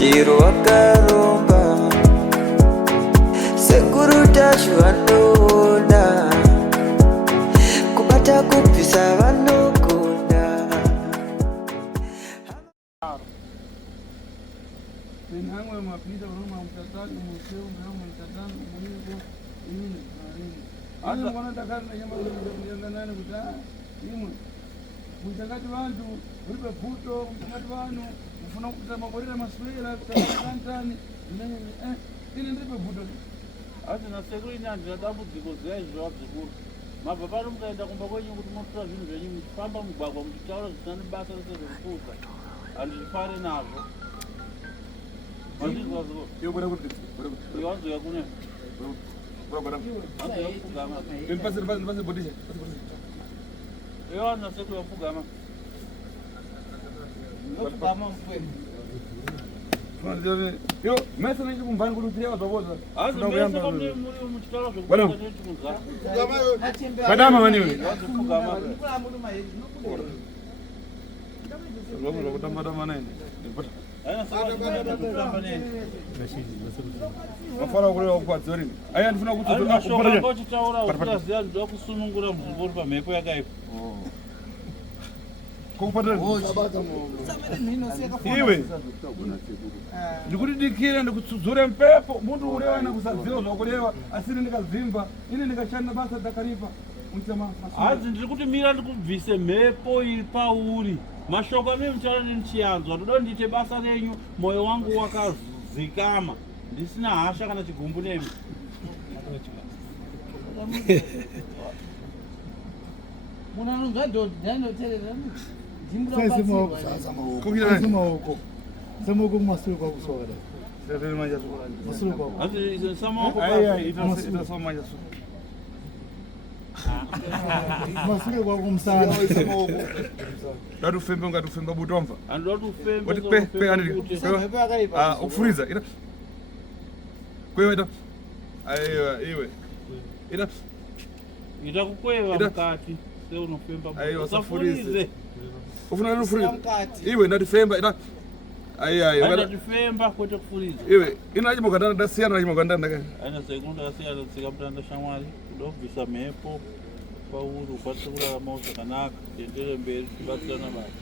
chiro wakaromba sekuru tacho vanoda kubata kubvisa vanogona. Hamwe mapita Roma mtatatu museu Roma mtatatu mwenyewe ini hata mwana takana nyama ndio nani kuta imwe mtakati watu ulipe puto mtakati wanu ufuna kuta maborera maswera tantani nene ile ndipe puto hata na sekuru ina ndio dabu zikoze izvo abzikuru mababa mukaenda kumba kwenyu kuti motora zvinhu zvenyu mufamba mugwagwa mutaura zvisana basa rezekufuka andifare nazvo. Yo bora kuti Yoanzo yakune. Bora. Anzo yakugama. Pasi bodisha. Yoanzo seku yakugama. Yakugama mfwe. Yo, mesa nje kumbani kuti yawa zaboza. Anzo mesa kamne muri muchitara zvokuita nechikunza. Badama maniwe. Yoanzo kugama. Lobo kutambada nene. Mafara kule ukwadzori. Aya ndifuna kuti akupara. Ngochitaura ukaziya ndo kusunungura mvumburi pamhepo yakaipa. Kokupatira. Iwe. Ndikuti dikira ndikutsuzura mpepo, muntu urewana kusadziwa zvakurewa, asiri ndikazimba, ine ndikashanda basa dakaripa. Hadzi ndiri kuti mira ndikubvise mhepo iri pauri. Mashoko ane muchara ndinichiyanzwa, ndoda ndiite basa renyu, moyo wangu wakazikama, ndisina hasha kana chigumbu nemi. Muna nungado ndanoterera Maoko. Samoko masuru kwa kusora. Sasa manja Masuru kwa. Hadzi samoko. Ita so manja so. Masuru kwa kumsana. Dadu fembe ngatufemba butomva. Andodu fembe. Wati pe anili. Ukufuriza ita. Kwewe ita. Aiwa iwe. Ita. Ita kukwewa mkati. Seo unofemba. Aiwa safurize. Ufuna nufuriza. Iwe ndatifemba ita. Aiwa. Ndatifemba kwete kufuriza. Iwe inaje mugandana dasiyana naje mugandana ndaka. Aina sekunda dasiyana tsika mtanda shamwari. Ndobvisa mhepo. Pauru ukwanise kurarama zvakanaka tiendere mberi tibatsirana mari.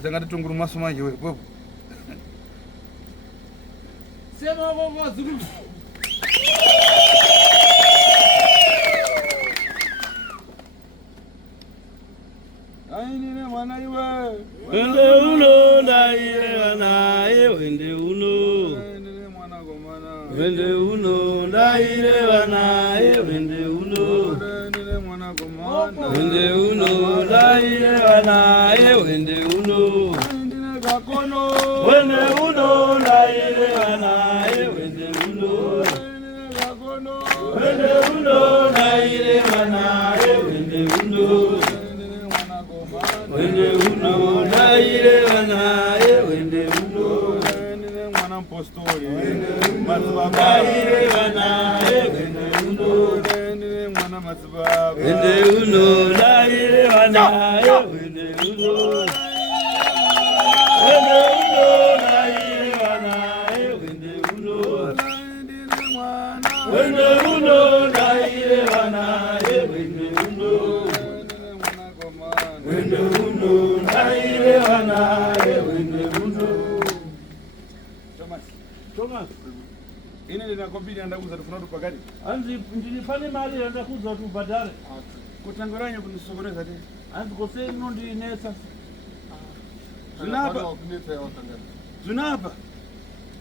Ndangati tunguru maso manje wewe popo. Sema mama zulu. Aini mwana iwe. Wende uno ndaire wanae wende uno. Aini mwana gomana. Wende uno ndaire wanae wende uno. Aini mwana gomana. Wende uno ndaire wanae wende uno. Aini gakono. Wende uno ndaire wanae wende uno. Aini gakono. Wende uno ndaire wanae wende uno. Wende uno ndaire wanae wende uno. Mwana mpostoli. Ndaire wanae wende uno. Mwana mazibaba. Wende uno ndaire wanae wende uno. Wende uno ndaire wanae wende uno. Wende uno ndaire wanae wende uno. Wende uno ndaire wanae wende uno. Thomas. Ine ndinakwambia ndakuza tufuna tupakati. Anzi ndinifane mari yandakuza kuti ubhadhare. Kutangoranya kunisokoreza ti. Anzi kose inondinetsa. Zvinapa.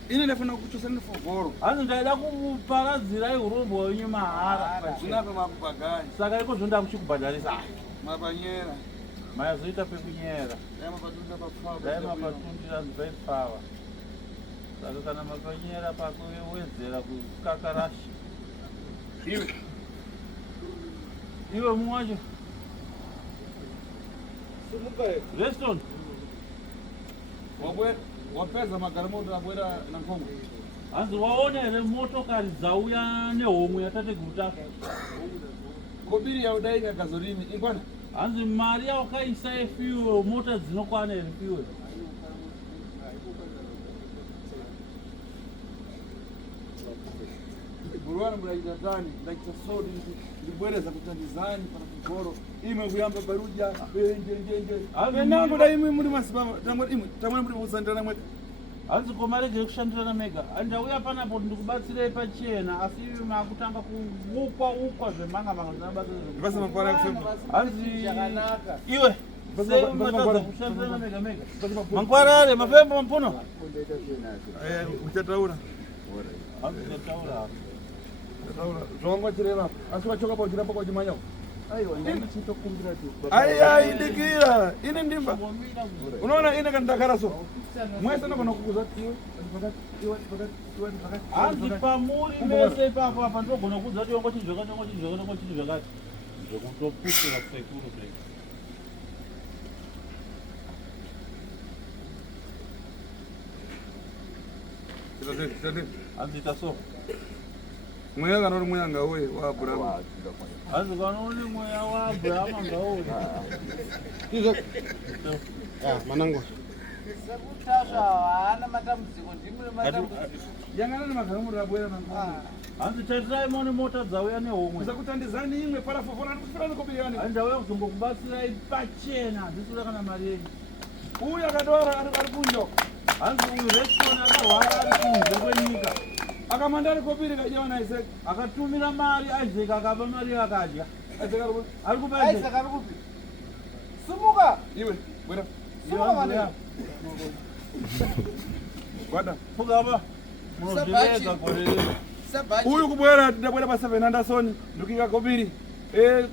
Ine ndafuna kuchosa nefogoro. Anzi ndaida kumuparadzira urombo wenyu mahara. Zvinapa makupaganya. Saka iko zvonda kuchikubhadharisa. Mapanyera. Mayazoita pekunyera. Dai mapatundira nzivaipfava. Saka kana mapanyera pako wedzera kukakarashi. Iwe muwacho. Reston. Wapeza magaramoto abwera na nkongo. Hanzi waona here motokari dzauya nehomwe yatateguta. Kobiri yaudaika gazorini ingwana. Hanzi mari yawakaisa yefuel mota dzinokwana here fuel. Burwana mulaita tani, mulaita sodi, ndibwereza kutandizani para kugoro. Imwe kuyamba baruja, nje. Nangu da imwe muri masibaba, tamwe muri kusandana mweka. Hanzi komarege kushandira mega. Andauya panapo ndikubatsire pachena asi makutanga ukwa zvemanga dzabata. Basa mapara kufema. Hanzi iwe kushandira mega. Mangwarare mafembo mpuno. Uchataura. Hanzi uchataura. Zongo chireva. Asi wachoka pa chirapa kwa chimanyao. Aiwa ndani chitokumbira tu. Ai dikira. Ine ndimba. Unaona ine kandakara so. Mwese na kukuza iwe. Hanzi pamuri mese ipapo apa ndogona kukuza kuti wangu chizvakati. Zvekutopushira sekuru break. Hanzi taso. Mweya kanori mweya ngawe wa Abraham. Hanzi kanori mweya wa Abraham ngawe. Manangu. Sekutasha haana matambudziko ndimwe matambudziko. Yangana nemagamuro abwera nangu. Hanzi tatirai mone mota dzauya nehomwe. Kutandizani imwe para fofona kufira nikobiyani. Andauya kuzombokubatsirai pachena ndisura kana mari yenyu. Uyu akadwara ari kunjo. Hanzi uyu restaurant akahwara ari kunze kwenyika. Akamanda ari kopiri kajawana Isaac. Akatumira mari Isaac akapa mari akadya. Isaac Ari kupa Isaac Isaac. ari kupi? Sumuka. iwe bwera. Sumuka mane. Kwada. Fugaba. Munozvirega gorere. Sabachi. Uyu kubwera ndabwera pa 7 Anderson ndukika kopiri.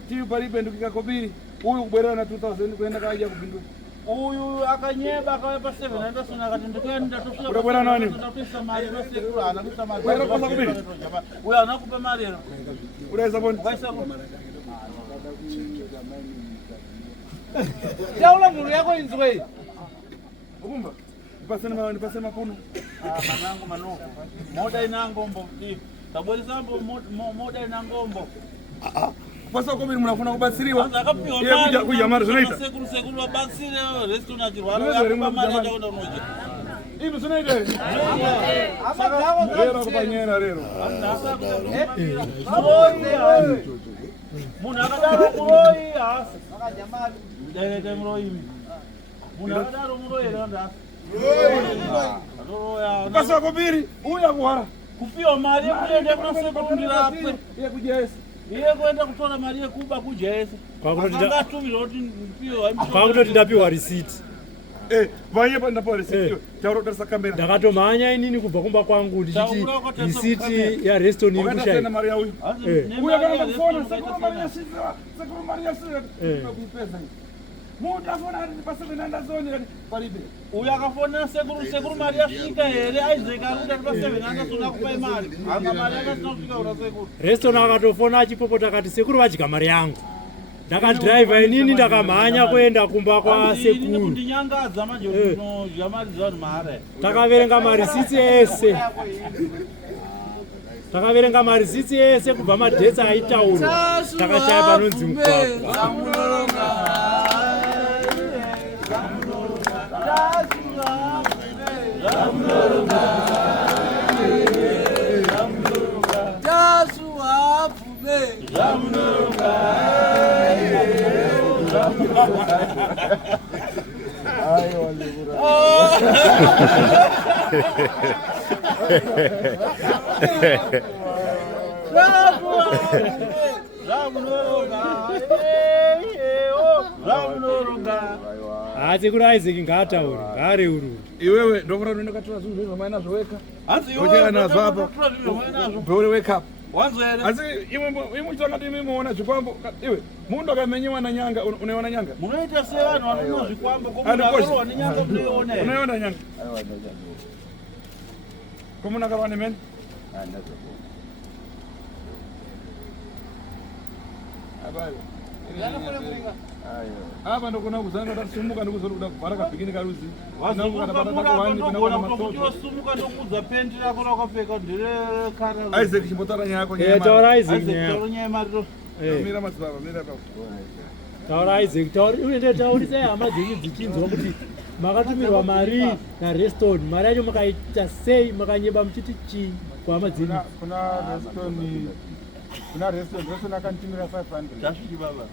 Tivi paribe ndukika kopiri. Uyu kubwera na 2000 kuenda kaja kupindura. Uyu akanyeba akauya pa 7 Anderson akati ndikuenda tosvika. Urabwera nani? Ndatoisa mari nosekuru anakuisa mari. Bwera kosa kupiri. Uyu anakupa mari ero. Uraiza boni. Ukaisa ko. Taula muru yako inzwe. Ukumba. Nipasene mapuno. Manango manoko. Moda ina ngombo ndi. Tabweresa moda ina ngombo. Pasa kopiri munafuna kubatsiriwa. Hanzi akapiwa Iye mari. kuja mari zinoita. Sekuru wabatsire restaurant rwaro yakupa mari yachaenda unoje. Ibi zinoita. Amadzavo Rero kupanyera rero. Munhu akadaro muroi hasi. akanyamari. Dai muroi imi. Munhu akadaro muroi ere ndasi. Muroi. Pasa kopiri uyu akuhara. Kupiwa mari yekuenda kunosekuru ndirapwe. Iye kujesa. Iye kuenda kutora mari yekuba kujese. Akangatumirwa kuti ndipiwe. Kwakutoti ndapiwa receipt. Vanye pandapo receipt. Tauro darasa kamera. Ndakatomhanya inini kubva kumba kwangu ndichiti receipt ya restaurant iri Tena kushaya. mari ya uyu. Uyu akana kufona sekuru mari ya sita. Sekuru mari ya sita. Kupesa. Mundu afona ari pa 7 Anderson paribe. Uyu akafonera sekuru mari yasvika here Isaac arikuti ari pa 7 Anderson akupai mari. Anga mari yakasina kusvika kuna sekuru. Restaurant akatofona achipopota akati sekuru vadya mari yangu. Ndakadhiraivha inini ndakamhanya kuenda kumba kwasekuru. Kundinyangadza manje kunozha mari dzanhu mari. Takaverenga marisiti ese. Takaverenga marisiti ese kubva madhetsi aitaurwa. Takashaya panonzi mugwagwa. Asi kuri Isaac ngaataure, ngaareurure. Iwewe ndokura nenda katora zvinhu zvamai nazvo weka. Hanzi Ocha nazvo apa. Beure wake up. Wanzwere. Asi imwe chakati muona zvikwambo. Iwe mundu akamenyiwa na nyanga unaona nyanga. Munoita sevanhu vanonwa zvikwambo komunhu akarwa nenyanga munoiona. Unaona nyanga. Komunhu akarwa nemene. Habari. Apa ndokona kuzanga tasumuka ndikuzoda kubhara kabhikini karuzi. Wazunguka sumuka ndokudza pendi rako rakapfeka ndere kara. Isaac chimbotara nyaya yako nyaya. Taura Isaac Taura nyaya mariro. Mira madzibaba, mira pa. Taura Isaac, uende taurise hama dzenyu dzichinzwa kuti makatumirwa mari naReston, mari yacho makaita sei, makanyeba muchiti chii kuhama dzenyu? Kuna Reston akanditumira 500. Tasviki baba.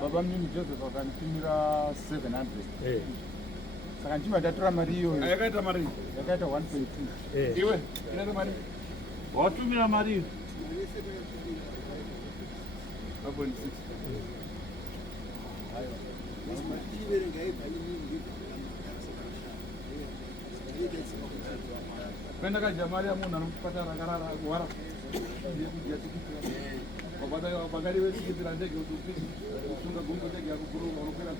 Baba mimi Joseph akanditumira 700. Saka ndima ndatora mari iyoyo. Yakaita mari. Yakaita 1.2. Iwe, ina mari. Watumira mari. 1.6. Kwenda kajamari ya munhu anokupatara akarara kuwara. Wabagari wetikitira ndege kuti usunga gumbo ndege yakukuruma unokwera.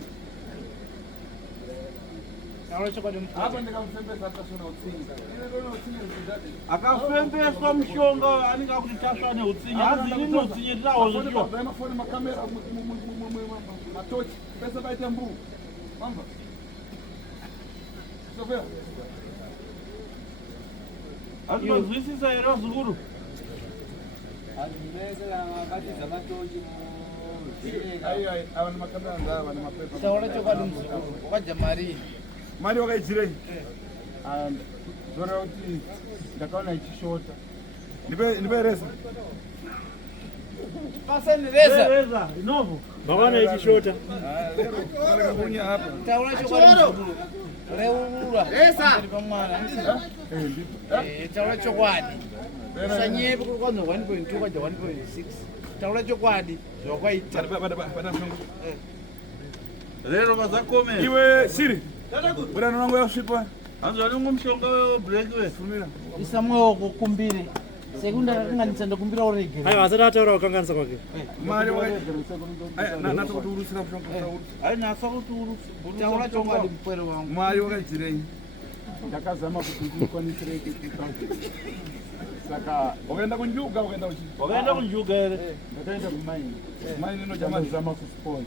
Apa ndikamufembesa tasona utsinga. Ine ndona utsinga ndidade. Akafembeswa mushonga anenge akuti tasva neutsinye. Azini utsinye tirawo zvicho. Mafoni makamera matochi pesa baita mbu. Mamba. Sofia. Andinozwisisa here wazukuru. Ai, ava nemakamera ndaa, ava nemapepa. Taura chokwadi muzukuru, wakadya mari. Mari wakaidzirei? Zora kuti ndakaona ichishota. Ndipe resa. Pasani reza. Reza, inovo. Makaona ichishota. Taura chokwadi muzukuru. Reurura. Reza. Pamwana. Taura chokwadi. Sanyepe kuri kwanza 1.2 kwaja 1.6. Taura chokwadi. Zvakwaita. Rero vazakomera. Iwe Siri. Urano wangu yasvipa. Hanzi vanenge mushonga webreak we. Fumira. Isa mwewo kukumbire. Sekunda rakanganisa ndakumbira urege. Aiwa, asati ataura kukanganisa kwake. Mari nasa kuti urusira mushonga. Ai nasa kuti urusira. Taura chokwadi mupwere wangu. Mari wakaidzirei? Ndakazama kuti ndikwanisire kuti saka Wakaenda kunjuga wakaenda uchi. Wakaenda kunjuga here. ndakaenda kumaini. Maini nojamazama. Ndakazama kusponsor.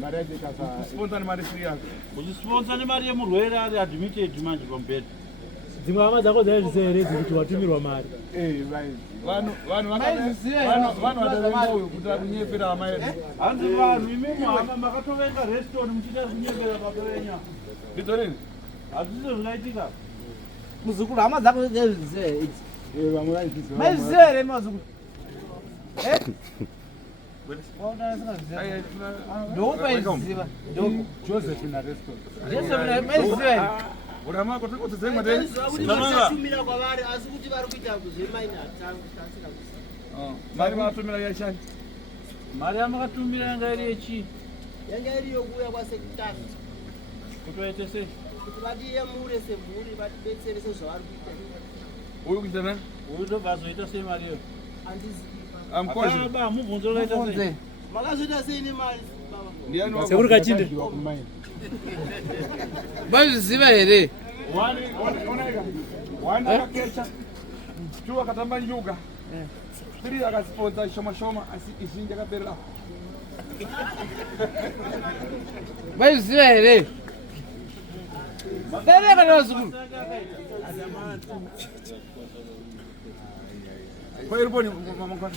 Mari yacho ikasa Sponsor ni mari free yako. Uchisponsor nemari yemurwere ari admitted manje pamberi. Dzimwe hama dzako dzaizvise here dzekuti watumirwa mari. right. Vanhu vadavenga uyu kuti akunyepera hama yedu. Hanzi vanhu imimi hama makatovenga Reston muchida kunyepera baba venyu. Nditorini? Hazvisi zvingaitika. Muzukuru hama dzako dzezviziva idzi. Vamwe vaizviziva. Maiziva here mazukuru? Ndoupaizviziva. Joseph naReston. Joseph maiziva here? Urama kuti kudzidze mateni? Vatumira kwavari asi kuti vari kuita kuzvemaina tangu tasina kusa. Mari vatumira yashani. Mari yamakatumira yanga iri yechi. Yanga iri yokuya kwasekutatu. Kuti waite sei? Kuti vatiyemure semhuri vatibetsere sezvavari kuita. Uyu kuita nani? Uyu ndobva azoita sei mari iyo? Handizivi. Amkonje. Akaba mubvunzo wakaita sei? Makazoita sei nemari baba? Ndiani wako? Sekuri kachinde. Maizviziva here? Wani akakecha. 2 akatamba njuga. 3 akasponsa shoma asi izhinji akaperera. Maizviziva here? Bereka nevazukuru. Kwa iriponi mamangwana.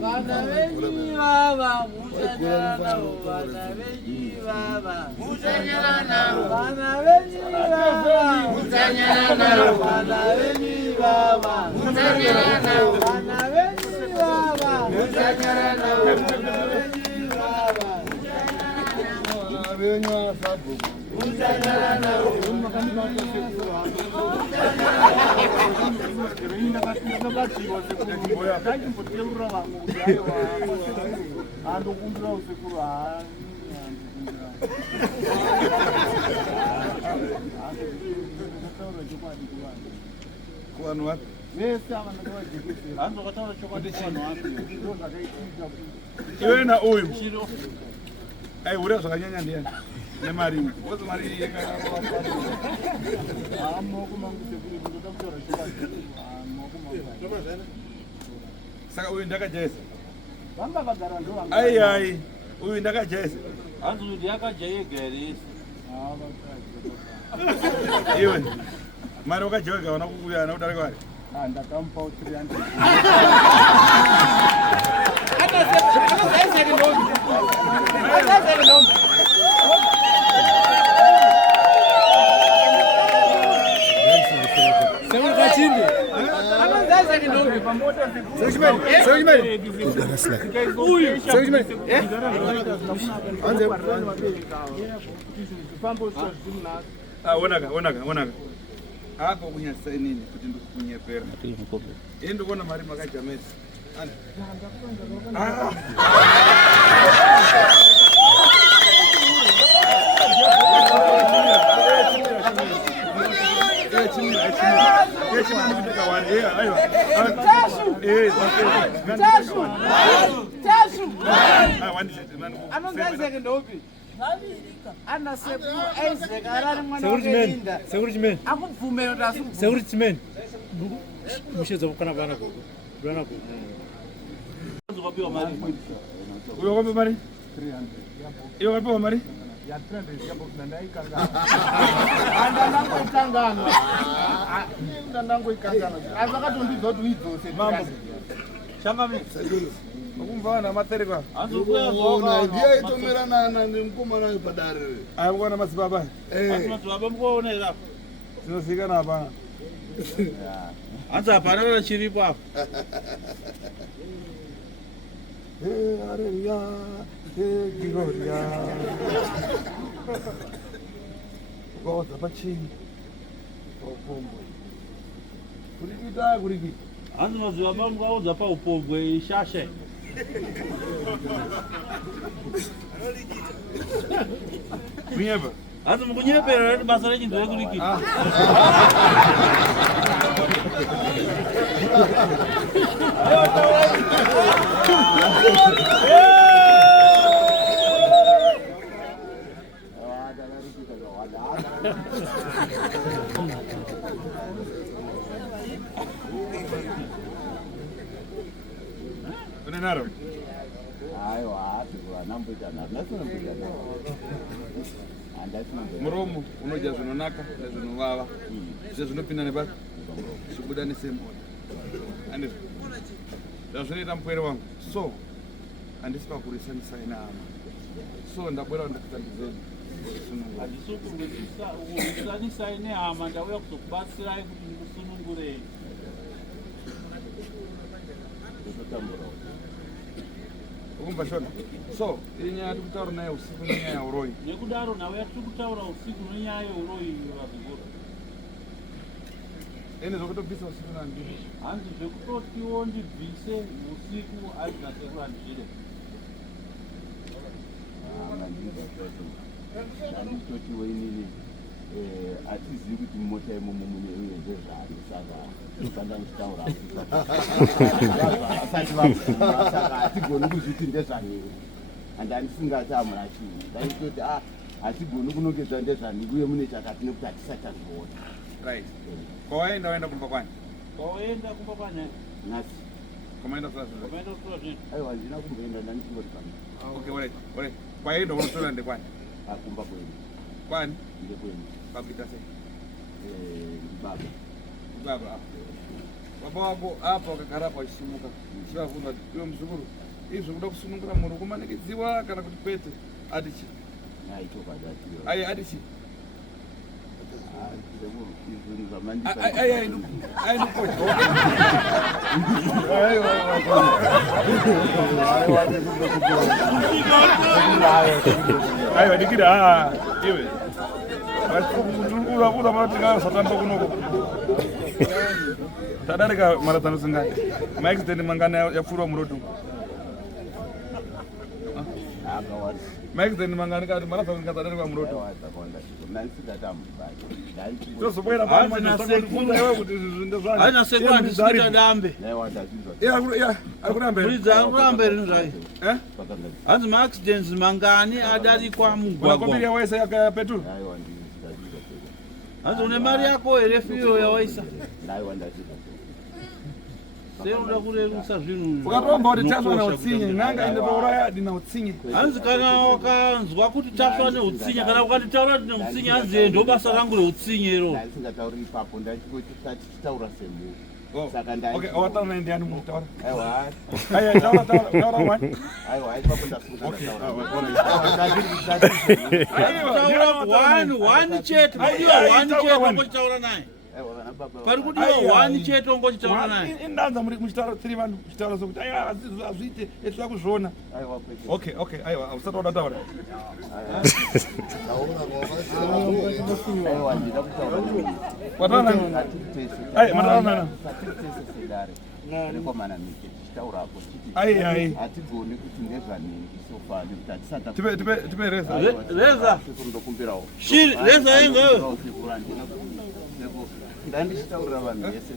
Vana venyu vava muchanyara navo. Vana venyu vava muchanyara navo. Vana venyu vava muchanyara navo. Vana venyu vava muchanyara navo. Vana venyu vava muchanyara navo. Vana venyu vava Venyu asabuku. muchanyara navo. Kuvanhu wapi? Hanzi wakataura chokwadi kuvanhu wapi? Iwe na uyu. Ai ura zvakanyanya ndiani? Nemari. Wozi mari Saka uyu ndakajaisa. Ai. Uyu ndakajaisa. Hanzi kuti yakadya yega here yese. Iwe. Mari wakajya wakaona kukuya na kudarika wari. Ndakamupa 300. Onaka. Hapo kunyasa nini kuti ndikunyepera. Ndikuona mari makajamesa. Security man. Msheza kana bana go. Bana go. Uyo wapi mari? 300. Iyo wapi mari? Ya 300 yabo kunandaikanga. Andanango itangano. Ndandango ikangana. Azakatondizoti uidzose. Mambo. Shamba mimi. Ukumvana matereka. Azokuya Ona ndiye itomerana na mkomana padare. Ayabona masibaba. Madzibaba mukuona ira. Sinosika napa. Anza hapana chiripo hapo. Haleluya. Gloria. Goza pachini. Opombwe. Kurikita kurikita. Anza madzibaba mukaudza pa upombwe ishashe. Kunyepa. Anza mukunyepera basa rechintu rekurikita. Unenaro. Muromo unoja zvinonaka nezvinovava zvese zvinopinda nebasa zvibuda nesemona ande zvazvinoita mupwere wangu so handisi pakurisanisai nehama so ndabwera ndokutandizeni Handisukusanisai nehama ndauya kuzokubatsirai kuti ndikusunungurei. ukumva shona so iri nyaya yati kutaura naye usiku nenyaya yauroi Nekudaro nawe tiri kutaura usiku nenyaya yeuroi vazigura. ene zvokutobvisa usiku nandii Hanzi zvekutotiwo ndibvise usiku aizina sekura ndizvire. Ndanditotiwo inini atizivi kuti mota imomo mune zvezvaro saka tokanda muchitaura saka hatigoni kuzviti ndezvanini ande handisingati hamuna chinhu ndaitoti hatigoni kunongedzwa ndezvanini uye mune chakati nekuti hatisati azviona. right kwawaenda waenda kumba kwani Kwaenda kumba kwani nhasi kwamaenda kutora zvinhu kwamaenda kutora zvinhu. Aiwa handina kumboenda ndandichingoti pano. okay alright kwaenda unotora ndekwani Kumba kwenu. kwani Ndekwenu. pakuita sei Ndibaba. baba baba wako apa wakagara apa wachisimuka chivavunza kuti iwe muzukuru izvi kuda kusunungura munhu kumanikidziwa kana kuti kwete atichi ai atichi ai vadikira iwe urabuda maratinga satamba kunoko tadarika maratano singati maextend mangana yapfurwa murodo maextend mangana kati maratano singati tadarika murodo tozobwera Haina sekura ndisita dambe. Akurambe rinzai. Hanzi maaccidents mangani adari kwa mugwagwa. Unakwambia waisa ya petrol? Hanzi une mari yako ere fiyo ya waisa. Seunda kurerusa zvinhu. Ukatomba kuti taswa na utsinye nganga inde pauraya dina utsinye. Hanzi kana wakanzwa kuti taswa ne utsinye kana ukanditaura kuti utsinye hanzi ndo basa rangu reutsinye ro. Ndasingatauri ipapo ndachitaura sembuku. saka ndai Okay, wataura ndiani mutaura? aiwa Aya, taura wani? aiwa ipapo ndasunga Wani chete, wani chete ongochitaura naye. Pari kudiwa wani chete ongochitaura naye. Indanza muri muchitaura 3 vanhu muchitaura sokuti aya azviite etwa kuzviona. Okay, aiwa usati wadataura. aiwa ndida kutaura Wataura ai mataura nana. rekomana mike tichitaurapo chiti Ai. hatigoni kuti ndezvanhingi sofa nekuti hatisata Tipe reza. Reza. sekundokumbirawo Shiri, reza yengo. ndandichitaurira vanhu vese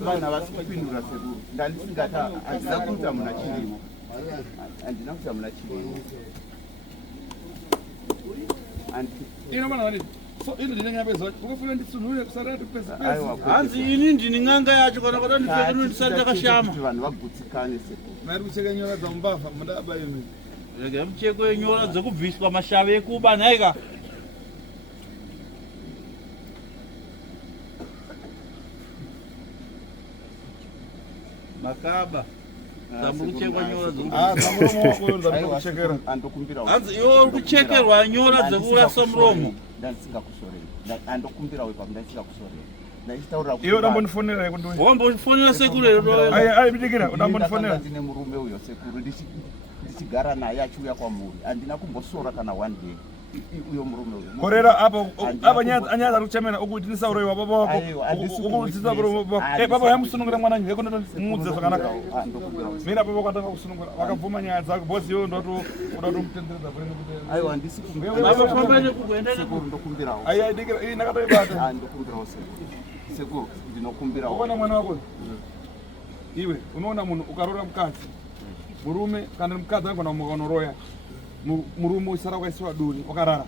vana vasi kupindura sekuru ndandisingati handina kuti hamuna chirimo handina kuti hamuna chirimo Ino mana wani. So ini ndinenge bezwa. Ukufuna ndisunule kusara tupesa. Hanzi ini ndini nganga yacho kana kuti ndipfeke ndisati takashama. vanhu vagutsikane sekuru Mari kucheka nyora za mbafa mudaba imi. Rege mucheko yenyora dzekubviswa mashave ekuba nhaika. Makaba. Tamuchekwa nyora dzekubviswa. Tamuromo wako ndakuchekera. andokumbirawo Hanzi iwo uri kuchekerwa nyora dzekurasa muromo. ndandisingakusoreri andokumbirawo ipapo ndandisingakusoreri ndaichitaurira Iwo ndambonifonera kundoyi. Wambofonera sekuru ero. Ai bidikira ndambonifonera. ndine murume uyo sekuru ndichigara naye achiuya kwamuri handina kumbosora kana one day uyo murume uyo Korera apa nyanza kuchemena ukuthi nisaurwa baba wako. Ukuthi nisaurwa baba. Baba yamusunungura mwana nje kundomuudza zvakanaka. Mina baba kwatanga kusunungura vakabvuma nyaya dzako bosi yo ndotomutendera kwenu kuti aiwa ndisi Vafamba nekuenda sekuru ndokumbirawo ai dikira ini nakatoibata. ndokumbirawo sekuru ndinokumbirawo Unaona mwana wako? Iwe unaona munhu ukarora mukadzi. Murume kana mukadzi angona mukanoroya. Murume usara kwaisiwa duni wakarara.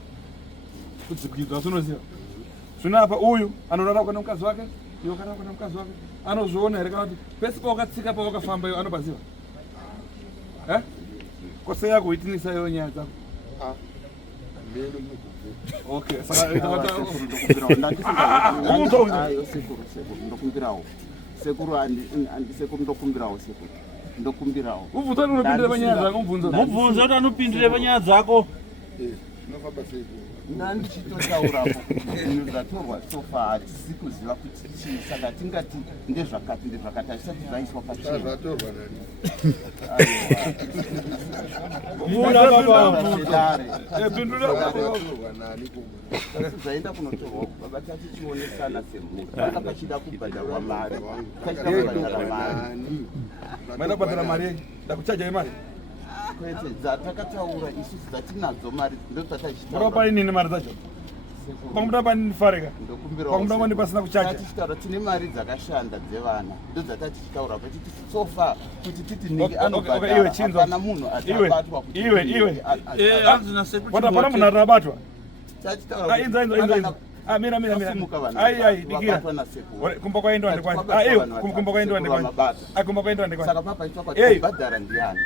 Kudzikidza zvinoziva. Zvino apa uyu anorara kana mukadzi wake, iwe kana kana mukadzi wake. Anozviona here kana kuti pese pawakatsika pawakafamba iwe anobaziva. Kose yako itinisa iyo nyaya dzako. Okay, saka ndokumbirawo sekuru ndokumbirawo sekuru ndokumbirawo ubvunza unopindira panyaya dzako mubvunza kuti anopindire panyaya dzako. ndandichitotaurapo zvinhu zvatorwa sofa hatisi kuziva kuti chii saka tingati ndezvakati hazvisati zvaiswa pachena zvaenda kunotorwa baba tatichionesana semhuri paka pachida kubhadharwa mari tachida kubhadhara mari maina kubhadhara mari ndakuchaja imari kwete dzatakataura isusu dzatinadzo mari ndodzatachitaura murapa inini mari dzacho pamuda pandifarika pamuda mandi pasina kuchaja tatichitaura tine mari dzakashanda dzevana ndodzatatichitaura pachiti sofa kuti titi ningi anobhadhara munhu atabatwa kuti iwe watapana munhu atabatwa mira dikira kumba kwaendwa ndikwani kumba kwaendwa ndikwani kumba kwaendwa ndikwani saka papa itwa kubhadhara ndiani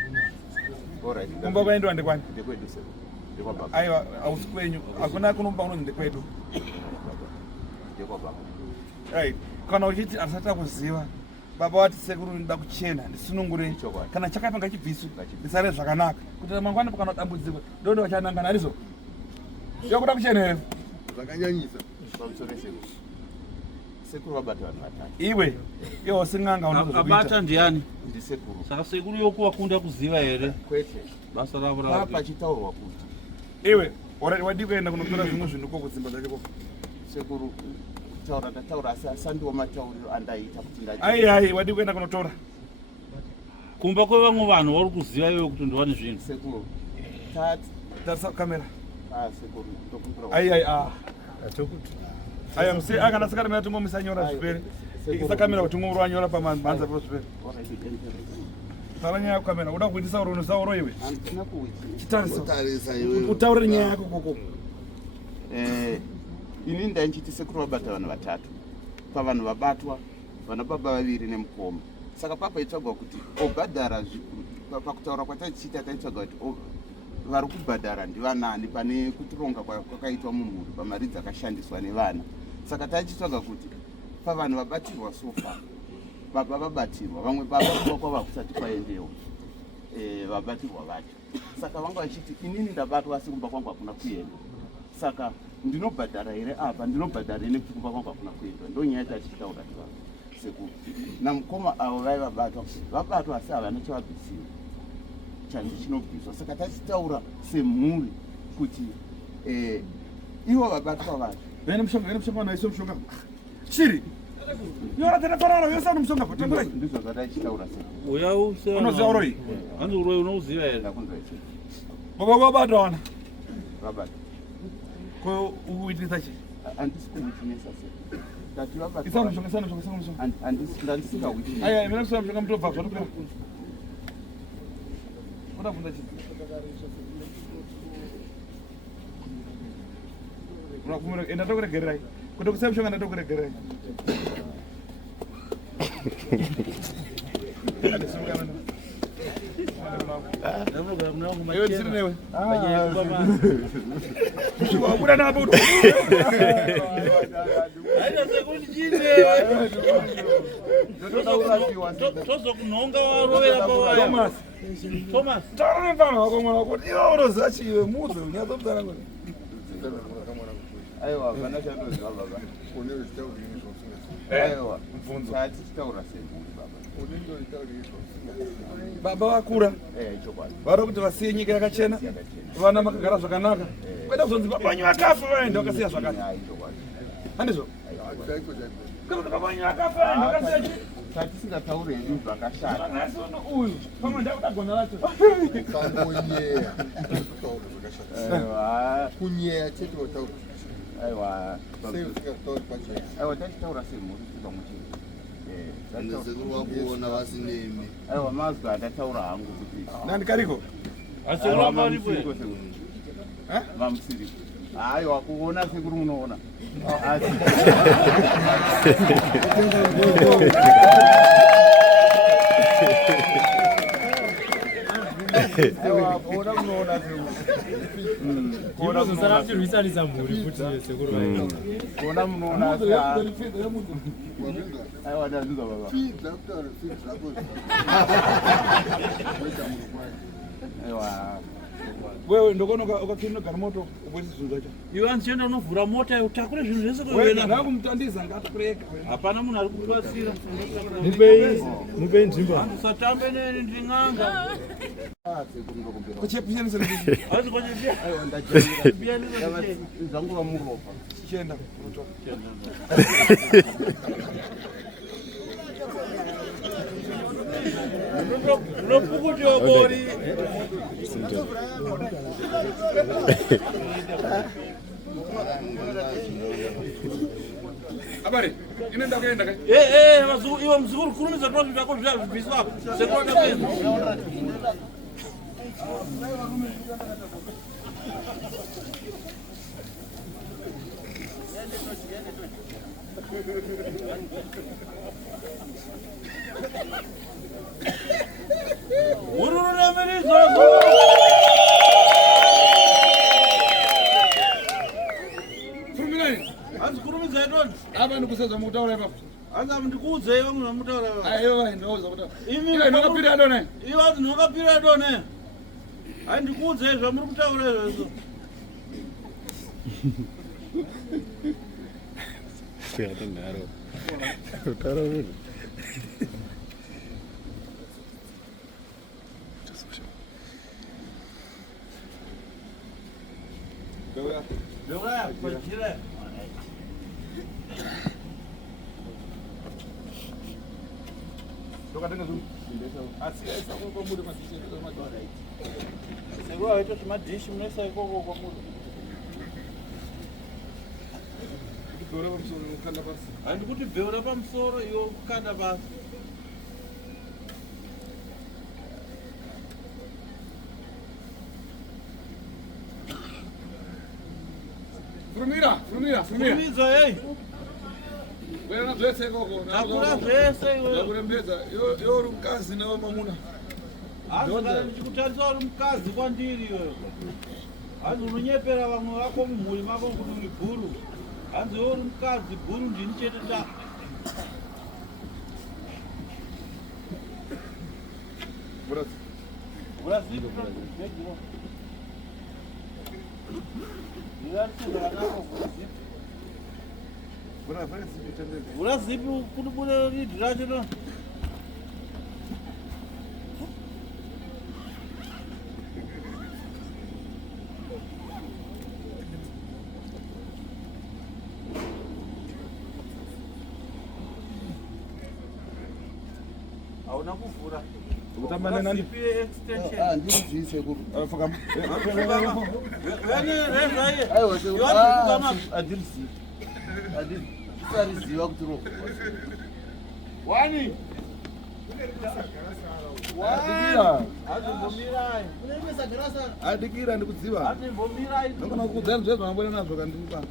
kumba kwaendwa ndikwani ndekwedu seku aiwa hausi kwenyu hakuna kunomba unonzi ndekwedu kana uchiti asati akuziva baba wati sekuru ndida kuchena ndisunungure kana chakapanga chibvisu ndisare zvakanaka kuti mangwana pakana dambudziko ndondo vachanangana arizo yokuda kuchena here zvakanyanyisa sekuru vabata vanhu vatatu iwe iwo sing'anga abata ndiani ndisekuru saka sekuru yokuwakunda kuziva here kwete basa ravo papa chitaurwa kuti iwe wadi kuenda kunotora zvimwe zvinhu ko kudzimba dzachiko sekuru kutaura ndataura asi asandiwo matauriro andaita kuti ai wadi kuenda kunotora kumba kwevamwe vanhu vari kuziva iwe kuti ndovane zvinhu sekuru tarisa kamera sekuru ndokumbira aya musi akana sakarimira tingomisa zvipere ikisa kamera kuti tingomuro anyora pamhanza pro zvipere tara nyaya yakukamera uda kuitisa uronosauro iwe tarisa iwe utaure nyaya yako koko ini ndainchiti sekuru vabata vanhu vatatu pavanhu vabatwa vana baba vaviri nemukoma saka papa itsvagwa kuti obhadhara pakutaura kwataichiita taitsvaga kuti vari kubhadhara ndivanani pane kutironga kwakaitwa mumhuri pamari dzakashandiswa nevana Saka tachitsvaga kuti pavanhu vabatirwa sofa baba vabatirwa vamwe baba kwava kusati kwaendewa vabatirwa vacho. Saka vanga vachiti inini ndabatwa asi kumba kwangu hakuna kuenda. Saka ndinobhadhara here apa ndinobhadhara ine kuti kumba kwangu hakuna kuenda. Ndonyaya tatichitaura sekuru namukoma avo vabatwa asi havana chavabvisira chandi chinobviswa. Saka tachitaura semhuri kuti ivo vabatwa vacho Vene mshonga na iso mshonga. Shiri. Yora tena parara yosa mshonga patambura. Ndizvo zvataichitaura sekuru. Uya use. Unoziva uroi. Hanzi uroi unoziva here. Ndakunzwa Baba wabata wana. vabata. Ko uitisa chi. Handisi kuwitnesa sekuru. Tati vabata. Isa mshonga. Handisika witness. Aya, mina kusema mshonga mtobva zvakupera. Oda kunda chi. Unakumira enda tokuregerai. Kuti kusema mshonga enda tokuregerai. Ewe ndisiri newe. Wabuda napo. Haina sekuti chine. Tozokunonga warovera pawaya. Thomas. Taura mfano wako mwana kuti iwe unozachi iwe mudzi unyazomutana kuti. Aiwa, vana chandozva baba. Unenge uchitaura ini Aiwa, mvunzo. tatichitaura semhuri baba. unenge uchitaura ini Baba vakura. Chokwadi. Vada kuti vasiye nyika yakachena. Vana makagara zvakanaka. Kwenda kuzonzi baba vanyu vakafa vaenda vakasiya zvakati. Handizvo? chaiko Kana kuti baba vanyu vakafa vaenda vakasiya. Tatisingataure zvinhu zvakashata. Asi uyu pamwe ndakutagona racho. ukangonyeya utaura zvakashata Aiwa. kunyeya chete wataura Aiwa. sei usingatauri pachaiko Aiwa, tachitaura semhuri pamwe chete. nezekuru vakuona vasinemi Aiwa, mazwa andataura hangu kuti Nandikariko. Asi urambaripo. Vamusiriko. Aiwa, kuona sekuru munoona. Aiwa, kuona munoona sekuru. Kuona musara chirwisanisa mhuri kuti sekuru vaenda. Kuona munoona. Aiwa, ndazvinzwa baba. fidza kutaura fidza zvako weta munhu kwayo Aiwa. Wewe ndokona ukakina gara moto ubwezi zvinhu zvacho. Iwe anzienda unovhura mota utakure zvinhu zvese Wewe kuwena. ndakumutandisa ngatakureka. Hapana munhu ari kubatsira. Mupei nzvimbo. Usatambe neni nding'anga. Sekuru ndokumbira. Kuchepisheni sene. Asi kochepia. Aiwa, ndachira. Zvangu vamuropa. Chienda kutoka. Unopukuti obori. Habari. Ine ndakaenda kai. Iwe mzukuru kurumidza tozi zvako zvabviswa apo. Sekonda kuenda. Ururemiriza. Fumirani. Hanzi kurumidza idoni. Aba ndikuseza mutaura ipapo. Hanzi ndikuudze iwe munhu amutaura. Aiyo vaindoza kutaura. Imi Iwe ndakapira dona. Iwe hanzi ndakapira dona. Hai ndikuudze zvamuri kutaura izvozvo. Beuraya, pachire. Tokatenga zuri. Asi aisa kwa muda masisi kwa magari. Segura waita zvimadishi munoisa ikoko kwamuda. Beura pamusoro ukanda pasi. Handikuti beura pamusoro iwe kukanda pasi. Furumira. Kurumidza hey. Wewe zvese ikoko. Nakura zvese iwe. Nakurembedza. Yo uri mukazi nawe mamuna. Hanzi kana ndichikutarisa uri mukadzi kwandiri iwe. Hanzi unonyepera vamwe vako mumhuri mako kuti uri guru. hanzi uri mukadzi guru ndini chete ta vura zipi vura zipi kuti bude ridhi racho no hauna kuvhura zipi extension Ndiri sekuru. Adilisi. Sariziva kuti ro. Wani? Adikira ndikudziva. Ndakona kukudzana zvezvo vambona nazvo kandipa.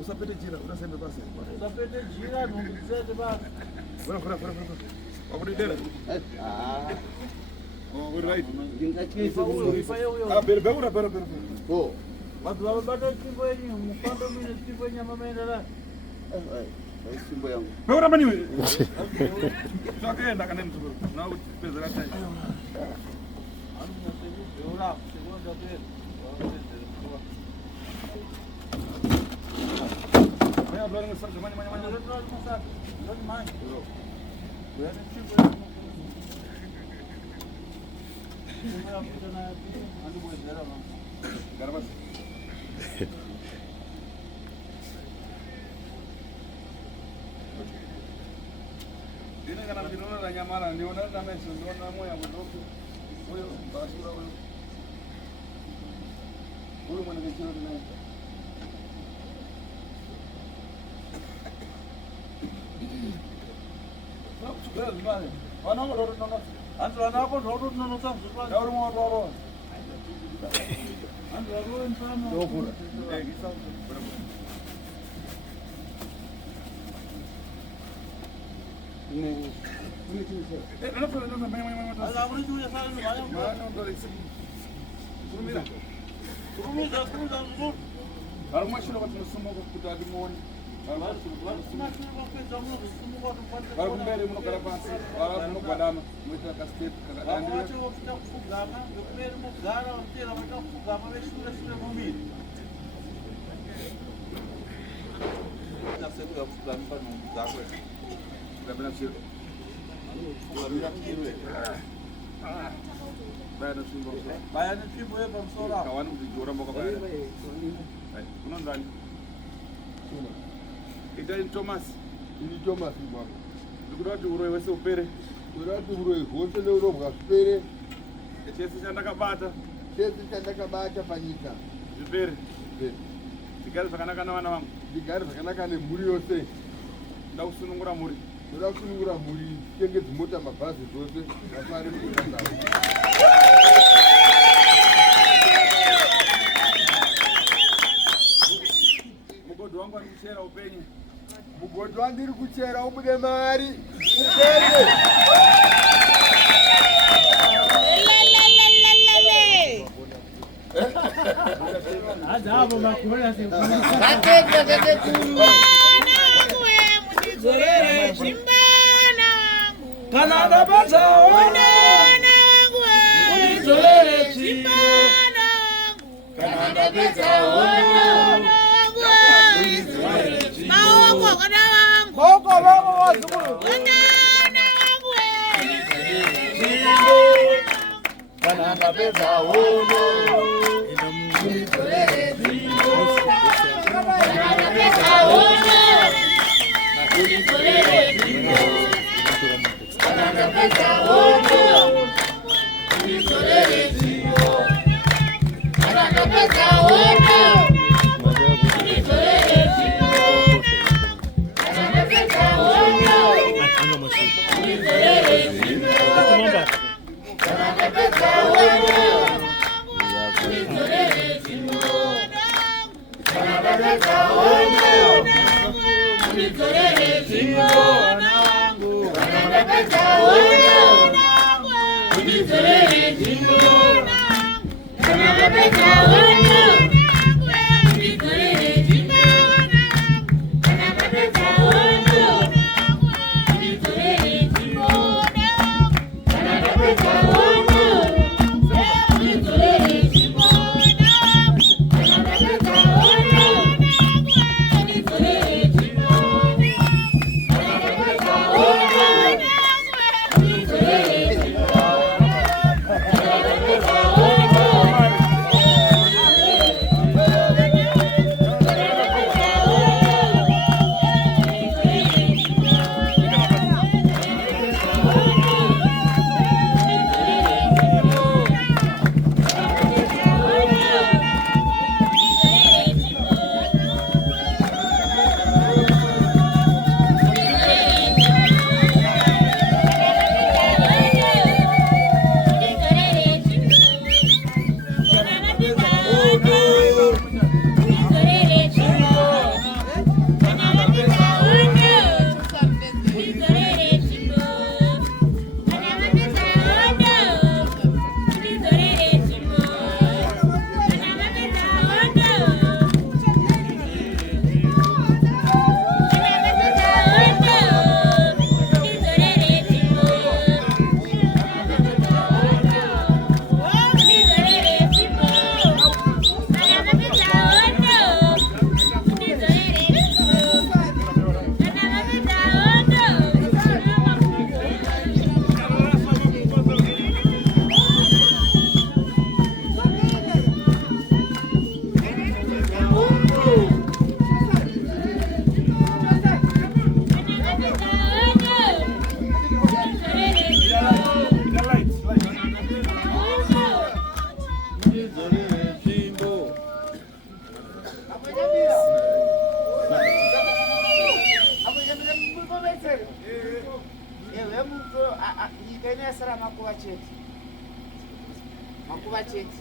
Usapete jira, unasembe pasi. usapete jira nhumbi dzisati basi Fura. Wakudedera. Oh, right. Bera. Oh. vanhu vavabata tsvimbo yenyu mufambe muine tsvimbo yenyama maendera Simbo yangu. Beura maniwe. Sakaenda kana mzukuru. Na kupezera tai. beura sekonda pera Maya blora ngesarja manya. Garabas. Dine kana mbinono la nyamara ndiona na meso ndiona moya mdogo. Huyo basura huyo. Huyo mwana kechero naye. hanzi vana vako zvakutononosa muzvikwazi hanzi varowe mfano Varimashiro vatinosimuka kuti atimuone. Vari kumberi munogara pasi, vari munogwadama, munoita kastepu kakadandira. Ukapinda chiro. baya netsvimbo yepamusoro apo Kawani kuti jora mboka baya. Unonzani? Itani Thomas. Ini Thomas mwako. Ndikuda kuti uroyi wese upere. Urati uroyi hwose neurobwa zvipere. Chese chandakabata Chese chandakabata panyika. zvipere. Tigare zvakanaka navana vangu. Ndigare zvakanaka nemhuri yose. Ndoda kusunungura mhuri. Ndoda kusunungura mhuri, tenge dzimota, mabhazi zvose zvafare kushanda. Mugodhi wangu ari kuchera upenyu. Mugodhi wandiri kuchera ubude mari. Upenye. Adabo makura se. kana ndapata ona unizolere chimbana kana ndapata ona unizolere chimbana koko baba wazukuru kana ndapata ona unizolere chimbana kana ndapata ona unizolere chimbana Unizolere Makuva cheti.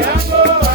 Yango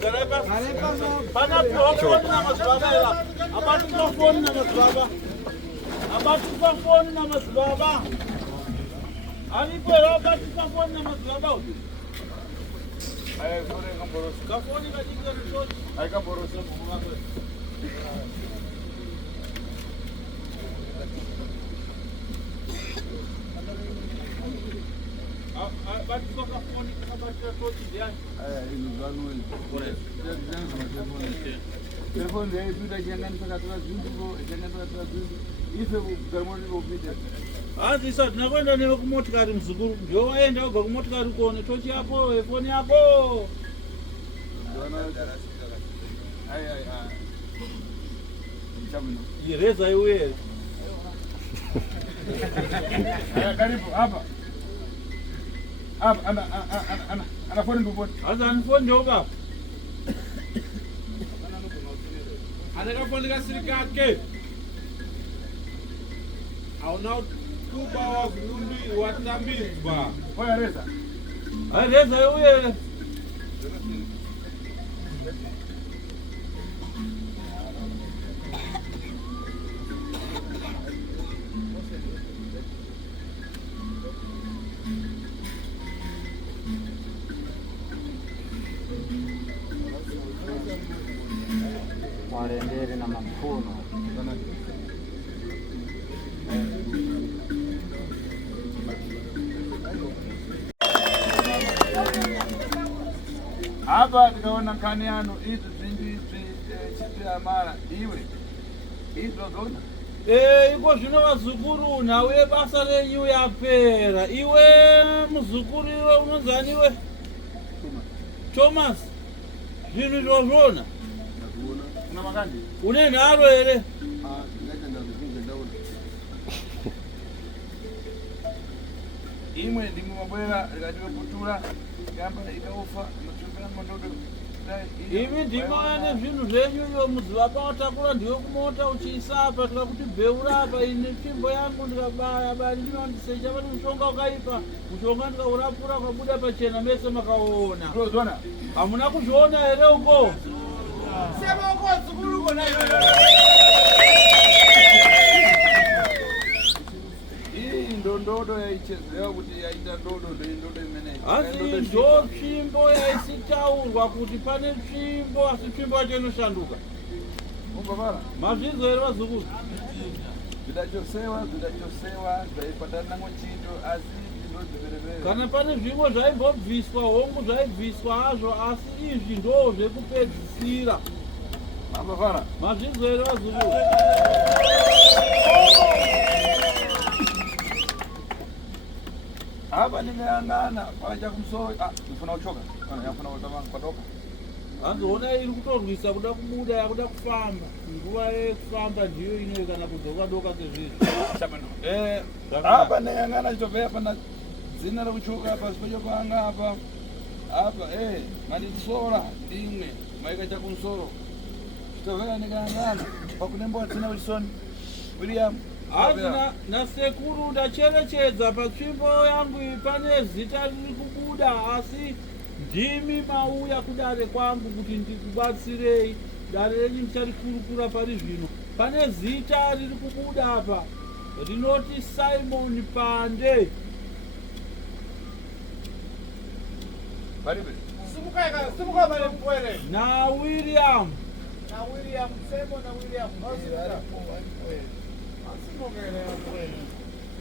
garai pasi. Pana phone na mazibaba la. Abantu ba phone na mazibaba. Abantu ba phone na mazibaba. Ani pera abantu ba phone na mazibaba. Ai phone ka boros. Ka phone ka dinga so. Ai ka boros. Abantu ba phone ka batla so dia. Telefoni ya ipita kiangani mpaka tunazunguko, kiangani mpaka tunazunguko. Ife garmoni bopita. Sasa tunakwenda newe kumotikari mzukuru. Ndio waenda uga kumotikari kuone tochi hapo, phone hapo. Ai. Chamino. Yereza iwe. Karibu hapa. Hapa ana phone ndipo. Sasa ni phone ndio baba. Anataka phone ka serikali. Hauna kuba wa kundi watambizwa. Oya reza. Reza iwe. Warendere na mafuno. Hapa tukaona nkani yanu hizi zinji chiti ya mara iwe. Hizo zona. Iko zvino vazukuru nawe basa renyu yapera. Iwe muzukuru iwe unonzani iwe? Thomas. Zvinhu zvozvona. Una magandi? Une nharo ere? Imwe ndimwe mabwera rikatiwe kutura yamba ikaufa mutupira mondodo. Imi ndimo ane zvinhu zvenyu iyo mudzivaba watakura ndiwe kumota uchiisa apa tikakuti bheura apa ine tsvimbo yangu ndikabaya bari ndinondisecha pane mushonga wakaipa mushonga ndikaurapura kwabuda pachena mese makaona. Zona. Hamuna kuzviona here uko? Sema uko zukuru uko na iwe. Ndodo yaichezewa kuti yaita ndodo ndodo imene. Asi ndo tsvimbo yaisitaurwa kuti pane tsvimbo asi tsvimbo yacho inoshanduka. Umbavara? Mazvizo here vazukuru? Zvidachosewa zvaipatana ngochito asi ndodziverevere. Kana pane zvimwe zvaimbobviswa hongu zvaibviswa hazvo asi izvi ndo zvekupedzisira. Umbavara? Mazvizo here vazukuru? Hapa nimeangana pacha kumsoro. Nifuna uchoka. Yafuna kutoka. Hanzoona iri kutorwisa kuda kubuda yakuda kufamba. Nguva yekufamba ndiyo inoyo kana kudzoka doka sezvizvi. Hapa nimeangana chitobveya pana zina rekuchoka hapa sipocho panga hapa. Hapa manditsora ndimwe maika chakumsoro. Chitobveya nikaangana pakunembo tsina Wilson William. Hazina nasekuru ndacherechedza patsvimbo yangu pane zita riri kubuda asi ndimi mauya kudare kwangu kuti ndikubatsirei. Dare renyu ndicharikurukura pari zvino. Pane zita riri kubuda apa rinoti Simon Pande. Simuka bale mkwere. Na William. Semo na William.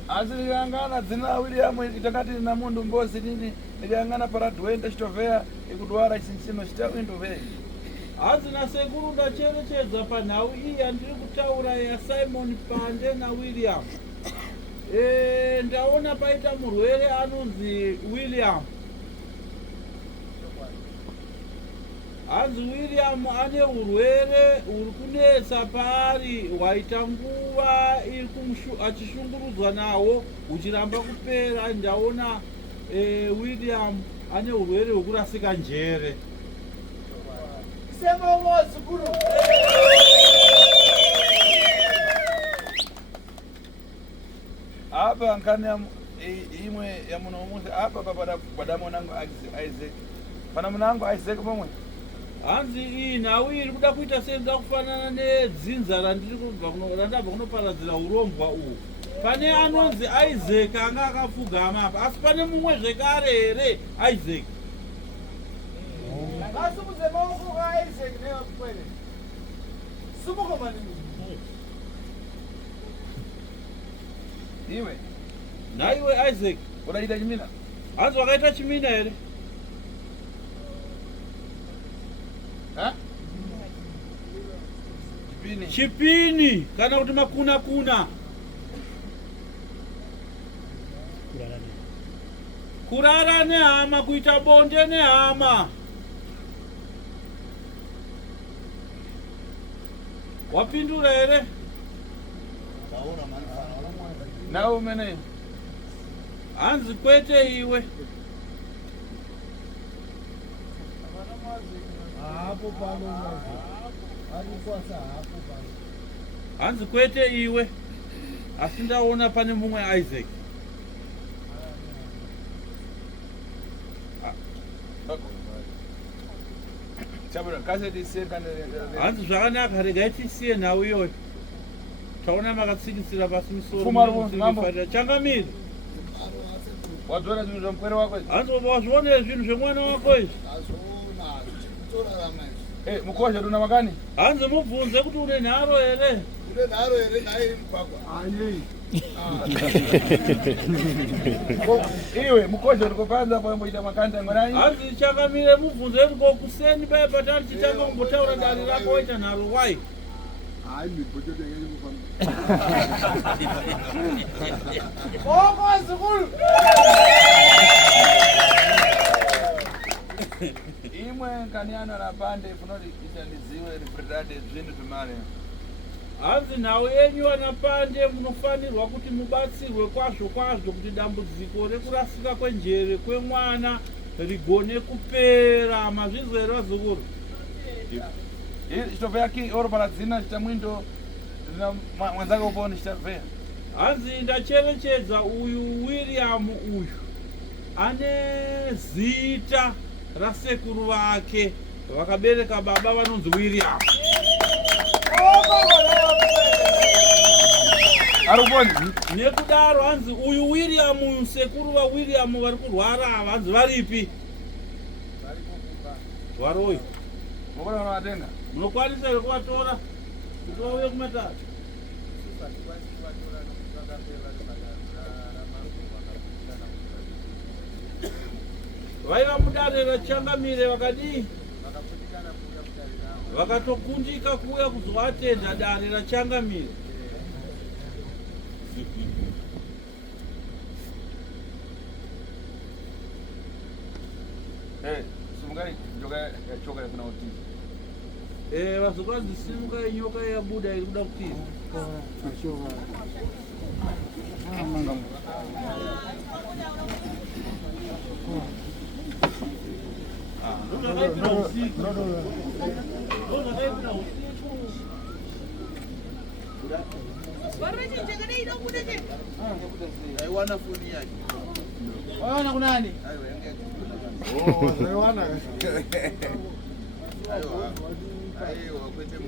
Asi niliangana dzina William itakati na mundu mbozi nini niliangana paradwenda chitovheya ikudwara chinchino chitawindovheya. Hazina sekuru ndacherechedza panhau iyi yandiri kutaura ya Simon Pande na William. Ndaona paita murwere anonzi William. Hanzi William ane urwere uri kunetsa paari hwaita nguva achishungurudzwa nawo uchiramba kupera. Ndaona William ane urwere hwekurasika njere. Sema uko zukuru. Hapa nkani imwe ya muno muse hapa pada mwanangu Isaac. Pana mwanangu Isaac pomwe. hanzi inhawiri kuda kuita senda kufanana nedzinza randiri kubva randabva kunoparadzira urombwa uhu. Pane anonzi Isaac anga akapfugama apa, asi pane mumwe zvekare here Isaac? Ngasumuze maoko kaIsaac nevakukwele. Sumuka maningi. Iwe. Naiwe Isaac. Unaita chimina? Hanzi wakaita chimina here? Ha? Chipini kana kuti makuna kuna. Kurara nehama, kuita bonde nehama. Wapindura here? Nawe umene? Hanzi kwete iwe. Hapo pano mazi. Alikwasa hapo pano. Hanzi kwete iwe. Asi ndaona pane mumwe Isaac. Chabura kase dise kana. Hanzi zvakanaka, regai tisiye nhau iyoyo. Taona makatsikitsira pasi misoro. Fumaro ngambo. Changamire. Wadzora zvinhu zvomukwere wako izvi? Hanzi wazvione zvinhu zvemwana wako izvi? Mukosha tuna makani? Hanzi mubvunze kuti une nharo here? Une nharo here naye mugwagwa. Iwe mukosha urikopanza pamboita makanda ngwanai? Hanzi Changamire mubvunze kuti kokuseni paya patari tichitanga kumbotaura dare rako waita nharo wai? Hayi mibocho tenge kufamba. Boko zikulu. Imwe kaniano rapande funoti ishandiziwe rifridade zvinhu zvimare. Hanzi nhau yenyu vanapande munofanirwa kuti mubatsirwe kwazvo kwazvo kuti dambudziko rekurasika kwenjere kwemwana rigone kupera. Mazvizwa here vazukuru? Chitobveya ki oro paradzina chitamwindo mwanzake uponi chitabveya. Hanzi ndacherechedza uyu William uyu ane zita rasekuru vake vakabereka baba vanonzi William. Aruponi? Nekudaro hanzi uyu William uyu sekuru vaWilliam vari kurwara ava hanzi varipi? Varoi. Mukona vanovatenga? Munokwanisa here kuvatora kuti vauye kumatatu? Vaiva mudare raChangamire vakadii? Vakatokundika kuuya kuzovatenda dare raChangamire. Sumukani njoka yachoka yafuna kutiza. Vazokwanzi simuka yenyoka yabuda iri kuda kutiza. Aiwana foni yake. Waona kunani? Aiwana. Aiwa kwete mu.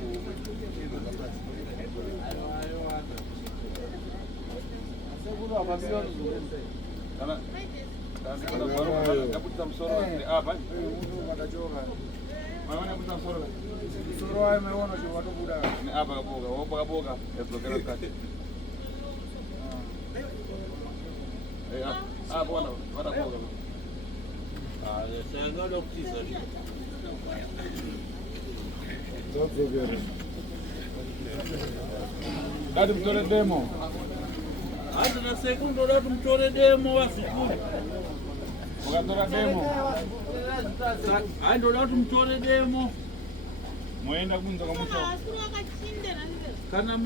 Kana Nakuta msoro hapa. Maana nakuta msoro. Msoro wao umeona sio watu buda. Ni hapa kaboga, wao kaboga. Ezokera kati. Bwana, wataboga. Sasa ndio kutiza. Dadi mtore demo. Hanzi na sekundo dati mtore demo vazukuru. Ukatora demo. Hayi ndoda kuti mutore demo. Moenda kunze kwamusha. Kana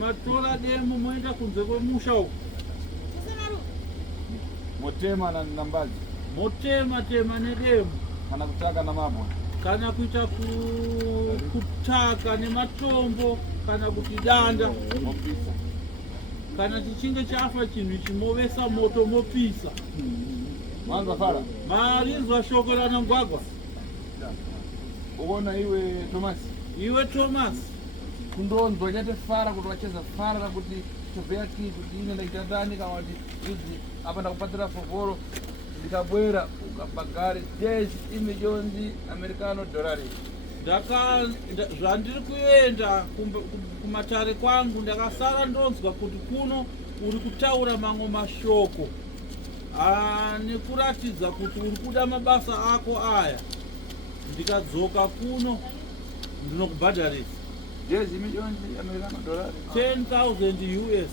matora demo moenda kunze kwemusha uko. Motema na nambazi. Motema tema nedemo. Kana kutaka na mabwa. Kana kuita kutaka nematombo kana kuti danda. Mopisa. Kana chichinge chafa chinhu chimovesa moto mopisa. Mwanza fara. Marinzwa shoko rana mgwagwa. Uona iwe Thomas. Iwe Thomas. Kundonzwa chete fara kuti wacheza fara kuti choveki kuti ine ndaitadani kana kuti izi apa ndakupatsira fovoro ndikabwera ukabhagare dash imiliyoni americano dolari. Zvandiri kuenda kumatare kwangu ndakasara ndonzwa kuti kuno uri kutaura mamwe mashoko nekuratidza kuti uri kuda mabasa ako aya. Ndikadzoka kuno ndinokubhadharisa dash imiliyoni americano dolari 10,000 US.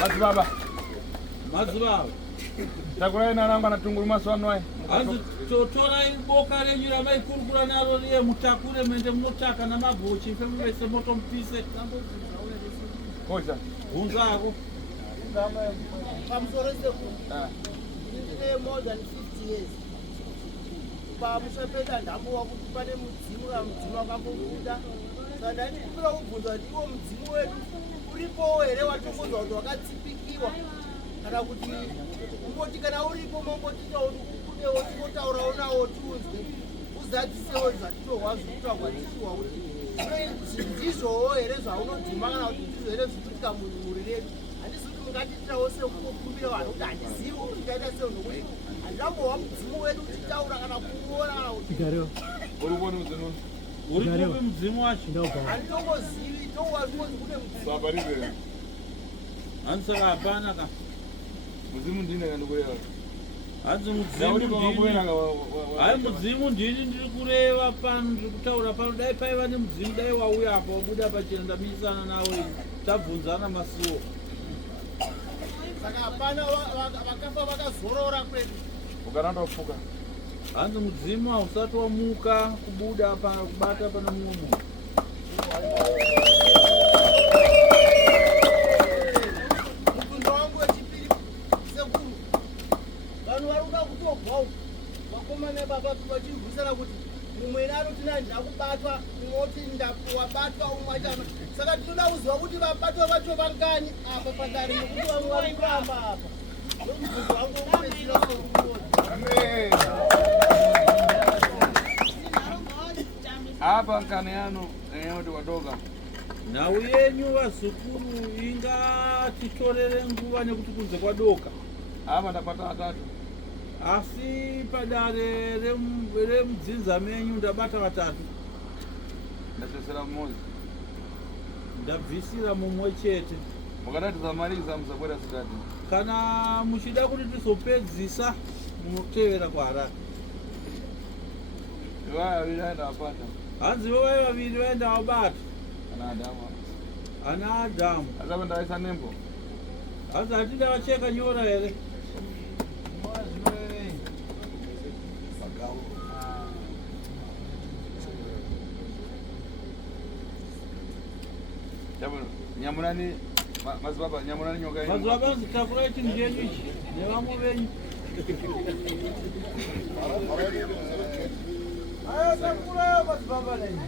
Madzibaba. Madzibaba. Takurai nanangu anatunguru maswano ai. Hanzi totorai boka renyu ramaikurukura naro riye mutakure mende munotaka namabhochi femuvese moto mupise. Kocha. Hunza ako. Pamusoro seku. Ndine more than 50 years. Pamusapeta ndambowa kuti pane mudzimu wakambobuda. Saka ndandikumbira kubvunza kuti iwo mudzimu wedu uripo here watongodzwa kuti wakatsipikiwa kana kuti ungoti kana uripo mongotita kuti kunewo tingotaurawo nawo tiunzwe uzadzisewo zvatinohwa zvekutaurwa tichiwa kuti ndizvowo here zvaunodhuma kana kuti ndizvo here zvikuitika mumhuri redu. Handisi kuti mungatiitirawo sekukumbira vanhu kuti handizivi kuti tikaita seo nokuti handambohwa mudzimu wedu uchitaura kana kuona kana kuti uri kuona mudzimu uri kupi mudzimu wacho handitongozivi tongozvikozi kune mudzimu saparizera hanzi saka hapana ka mudzimu ndine kandikureva hanzi mudzimu ndini ndiri kureva pano ndiri kutaura pano dai paiva nemudzimu dai wauya apa wabuda pachena ndamisana nawe tabvunzana masuwo. Saka hapana vakafa vakazorora kwedu ukarandofuka. Hanzi mudzimu hausati wamuka kubuda kubata pane mumwe munhu. mubvunzo wangu wechipiri sekuru vanhu vari kuda kutobvawo vakomana baba vachirwisana kuti mumwe anoti ndakubatwa mumwe oti wabatwa umwe achana. Saka tinoda kuziva kuti vabatwa vacho vangani apa padare nekuti vamwe vari kuramba apa. Mubvunzo wangu wekupedzisira sokuona. Apa nkane yano kuti wadoka. Nhau yenyu vazukuru ingatitorere nguva nekuti kunze kwadoka. Apa ndapata atatu. Asi padare remudzinza menyu ndabata vatatu. Ndachosera mmodzi. Ndabvisira mumwe chete. Mukadati zamaliza musabwera sikati. Kana muchida kuti tizopedzisa munotevera kwaharaka. Vaya vaviri vaenda vapata. Hanzi vovai vaviri vaenda vabata. Ana Adamu. Ana Adamu. Azapa ndaisa nembo. Hanzi hatida vacheka nyora here. Nyamurani mazibaba nyamurani nyoka yenyu. Mazibaba zitakurai chinhu chenyu ichi nevamwe venyu. Ayasakura mazibaba nenyu.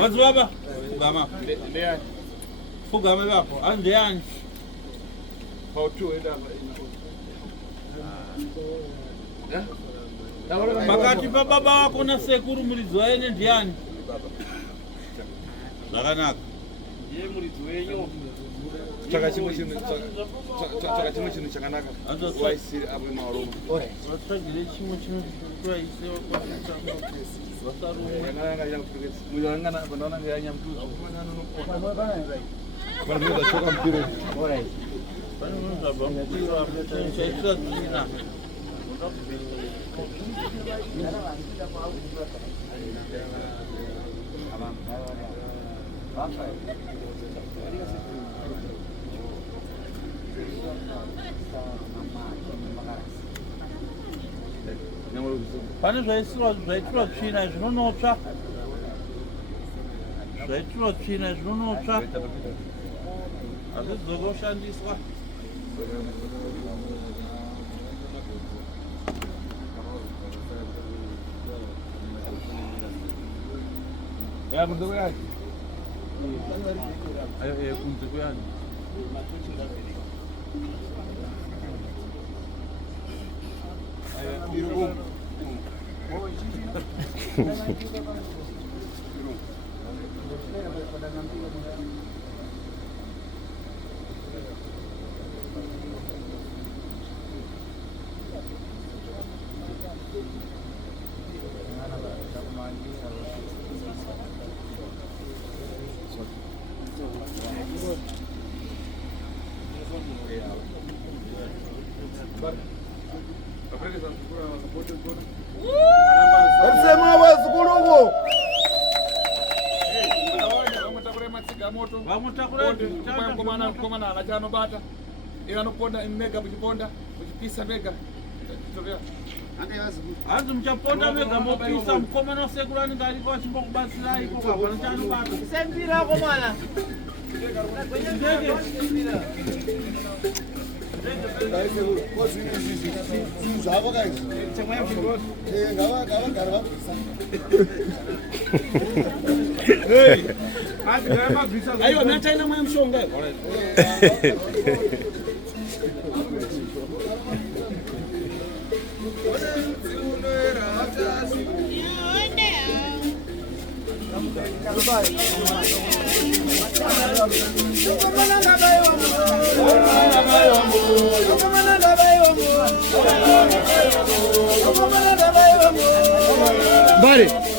Mazibaba fugama fugama vapo andeyani pakati pababa wako nasekuru muridzi waene ndiani? Zvakanaka. Ndiye muridzi wenyu. Chaka chimwe chinhu chakanaka waisiri apo maromo. Vatsvagire chimwe chinokuraisewa kwatanga vasarumwe. Muviri wangana pandaona ngayanyamtuzo. Panoza choka mpiro. Panozabva mupiro chaitira tsvina. Pane zvaitirwa tsvina zvinonotsva. Zvaitirwa tsvina zvinonotsva. azvizozoshandiswa kunze kuyani kunze kuyani Sema wazukuluku. Komana anachaanobata ikanoponda mega muchiponda muchipisa mega hanzi muchaponda mega mopisa mukomana wasekuru anenge ariko achimbokubatsirai iko kabva nochaanobata sembirako mwana Zvavo kaizvi. Ngavagara vabvisa. aiwa mataina mwe mushonga Bari.